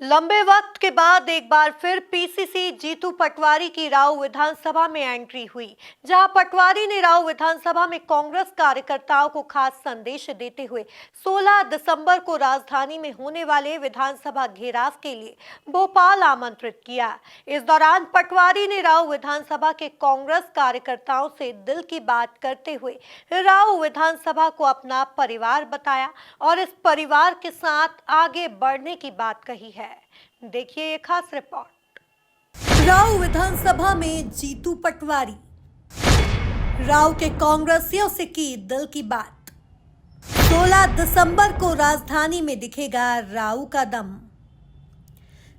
लंबे वक्त के बाद एक बार फिर पीसीसी जीतू पटवारी की राव विधानसभा में एंट्री हुई, जहां पटवारी ने राव विधानसभा में कांग्रेस कार्यकर्ताओं को खास संदेश देते हुए 16 दिसंबर को राजधानी में होने वाले विधानसभा घेराव के लिए भोपाल आमंत्रित किया। इस दौरान पटवारी ने राव विधानसभा के कांग्रेस कार्यकर्ताओं से दिल की बात करते हुए राव विधानसभा को अपना परिवार बताया और इस परिवार के साथ आगे बढ़ने की बात कही है। देखिए ये खास रिपोर्ट। राव विधानसभा में जीतू पटवारी, राव के कांग्रेसियों से की दिल की बात। 16 दिसंबर को राजधानी में दिखेगा राव का दम।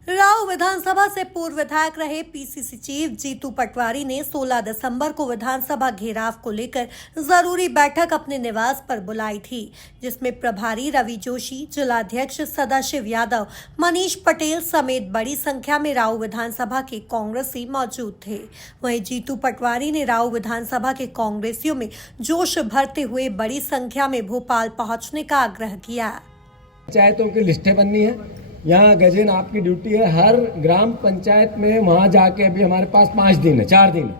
राव विधानसभा से पूर्व विधायक रहे पीसीसी चीफ जीतू पटवारी ने 16 दिसंबर को विधानसभा घेराव को लेकर जरूरी बैठक अपने निवास पर बुलाई थी, जिसमें प्रभारी रवि जोशी, जिलाध्यक्ष सदाशिव यादव, मनीष पटेल समेत बड़ी संख्या में राव विधानसभा के कांग्रेसी मौजूद थे। वहीं जीतू पटवारी ने राव विधानसभा के कांग्रेसियों में जोश भरते हुए बड़ी संख्या में भोपाल पहुंचने का आग्रह किया। पंचायतों की लिस्टें बननी है, यहाँ गजेन आपकी ड्यूटी है, हर ग्राम पंचायत में वहाँ जाके अभी हमारे पास 5 दिन है, 4 दिन है,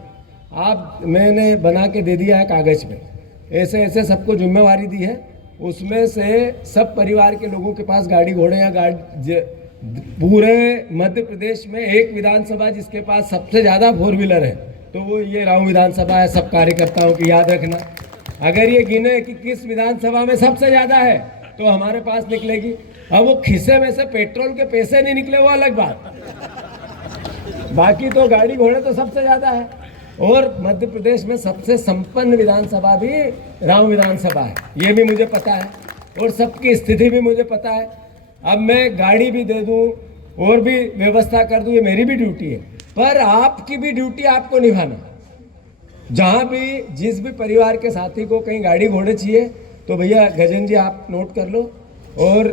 आप मैंने बना के दे दिया है कागज़ पे, ऐसे ऐसे सबको जिम्मेवारी दी है। उसमें से सब परिवार के लोगों के पास गाड़ी घोड़े या पूरे मध्य प्रदेश में एक विधानसभा जिसके पास सबसे ज़्यादा 4 व्हीलर है तो वो ये राव विधानसभा है। सब कार्यकर्ताओं की याद रखना, अगर ये गिने कि किस विधानसभा में सबसे ज़्यादा है तो हमारे पास निकलेगी। अब वो खिस्से में से पेट्रोल के पैसे नहीं निकले वो अलग बात, बाकी तो गाड़ी घोड़े तो सबसे ज्यादा है। और मध्य प्रदेश में सबसे संपन्न विधानसभा भी राव विधानसभा है, ये भी मुझे पता है और सबकी स्थिति भी मुझे पता है। अब मैं गाड़ी भी दे दूं और भी व्यवस्था कर दूं, ये मेरी भी ड्यूटी है, पर आपकी भी ड्यूटी आपको निभाना। जहाँ भी जिस भी परिवार के साथी को कहीं गाड़ी घोड़े चाहिए तो भैया गजन जी आप नोट कर लो, और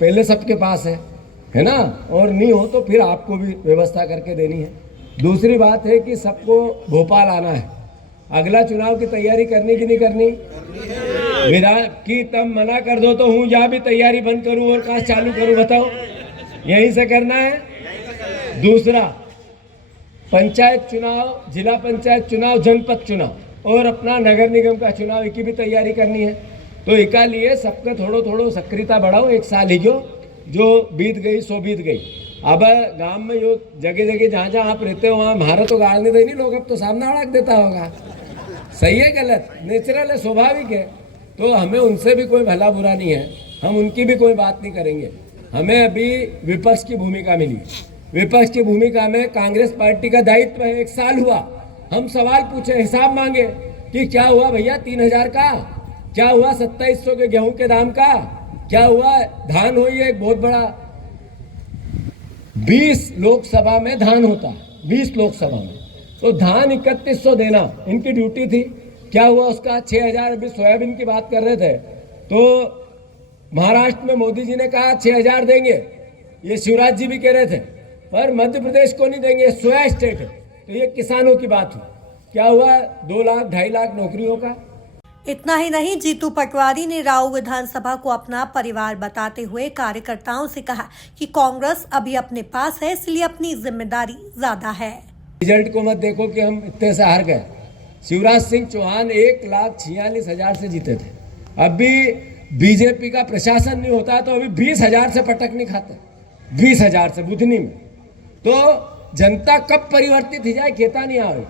पहले सबके पास है ना, और नहीं हो तो फिर आपको भी व्यवस्था करके देनी है। दूसरी बात है कि सबको भोपाल आना है, अगला चुनाव की तैयारी करनी कि नहीं करनी, विधान की तब मना कर दो तो हूँ जहाँ भी तैयारी बंद करूँ और काश चालू करूँ, बताओ यहीं से करना है। दूसरा, पंचायत चुनाव, जिला पंचायत चुनाव, जनपद चुनाव और अपना नगर निगम का चुनाव की भी तैयारी करनी है। तो इका लिए सबका थोड़ो थोड़ो सक्रियता बढ़ाओ। एक साल ही जो बीत गई सो बीत गई। अब गांव में जो जगह जगह जहाँ जहाँ आप रहते हो वहाँ हमारा तो गाल नहीं देनी, लोग अब तो सामने अड़क देता होगा। सही है गलत, नेचुरल है, स्वाभाविक है। तो हमें उनसे भी कोई भला बुरा नहीं है, हम उनकी भी कोई बात नहीं करेंगे। हमें अभी विपक्ष की भूमिका मिली, विपक्ष की भूमिका में कांग्रेस पार्टी का दायित्व है। 1 साल हुआ, हम सवाल पूछे, हिसाब मांगे कि क्या हुआ भैया 3000 का, क्या हुआ 2700 के गेहूं के दाम का, क्या हुआ धान हुई है एक बहुत बड़ा 20 लोकसभा में धान होता है, 20 लोकसभा में तो धान 3100 देना इनकी ड्यूटी थी। क्या हुआ उसका 6000। अभी सोयाबीन की बात कर रहे थे तो महाराष्ट्र में मोदी जी ने कहा 6000 देंगे, ये शिवराज जी भी कह रहे थे, पर मध्य प्रदेश को नहीं देंगे, सोया स्टेट है तो ये किसानों की बात हुई। क्या हुआ 2 लाख 2.5 लाख नौकरियों का। इतना ही नहीं, जीतू पटवारी ने राव विधानसभा को अपना परिवार बताते हुए कार्यकर्ताओं से कहा कि कांग्रेस अभी अपने पास है, इसलिए अपनी जिम्मेदारी ज्यादा है। रिजल्ट को मत देखो कि हम इतने से हार गए। शिवराज सिंह चौहान 1,46,000 से जीते थे। अभी बीजेपी का प्रशासन नहीं होता तो अभी 20,000 से पटक नहीं खाते, 20,000 से बुधनी में। तो जनता कब परिवर्तित हो जाए कहता नहीं आ रही।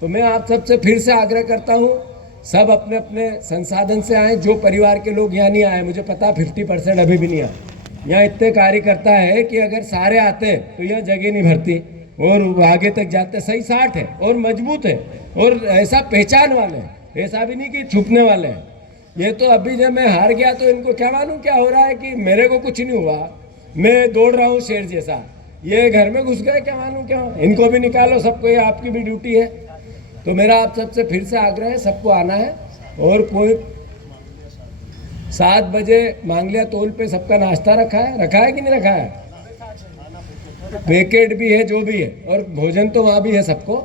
तो मैं आप सबसे फिर से आग्रह करता हूँ, सब अपने अपने संसाधन से आए। जो परिवार के लोग यहाँ नहीं आए, मुझे पता 50% अभी भी नहीं आए। यहाँ इतने कार्यकर्ता है कि अगर सारे आते तो यह जगह नहीं भरती और आगे तक जाते। सही 60 है और मजबूत है और ऐसा पहचान वाले हैं, ऐसा भी नहीं कि छुपने वाले हैं। ये तो अभी जब मैं हार गया तो इनको क्या मालूम क्या हो रहा है कि मेरे को कुछ नहीं हुआ, मैं दौड़ रहा हूँ शेर जैसा, ये घर में घुस गए क्या मालूम क्या। इनको भी निकालो सबको, ये आपकी भी ड्यूटी है। तो मेरा आप सबसे फिर से आग्रह है, सबको आना है। और कोई 7 बजे मांगलिया तोल पे सबका नाश्ता रखा है कि नहीं रखा है, पैकेट भी है जो भी है, और भोजन तो वहाँ भी है सबको।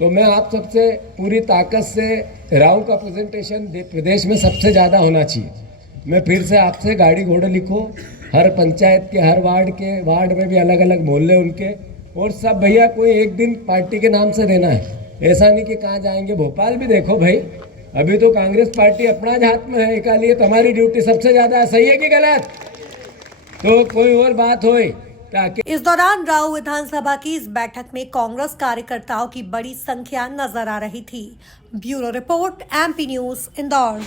तो मैं आप सबसे पूरी ताकत से राव का प्रेजेंटेशन प्रदेश में सबसे ज़्यादा होना चाहिए। मैं फिर से आपसे गाड़ी घोड़े लिखो, हर पंचायत के हर वार्ड में भी अलग अलग मोहल्ले उनके, और सब भैया कोई एक दिन पार्टी के नाम से देना है, ऐसा नहीं कि कहाँ जाएंगे। भोपाल भी देखो भाई, अभी तो कांग्रेस पार्टी अपना हाथ में है, इकालिए तुम्हारी ड्यूटी सबसे ज्यादा है, सही है कि गलत? तो कोई और बात होए ताकि इस दौरान राऊ विधानसभा की इस बैठक में कांग्रेस कार्यकर्ताओं की बड़ी संख्या नजर आ रही थी। Bureau report, MP news, Indore.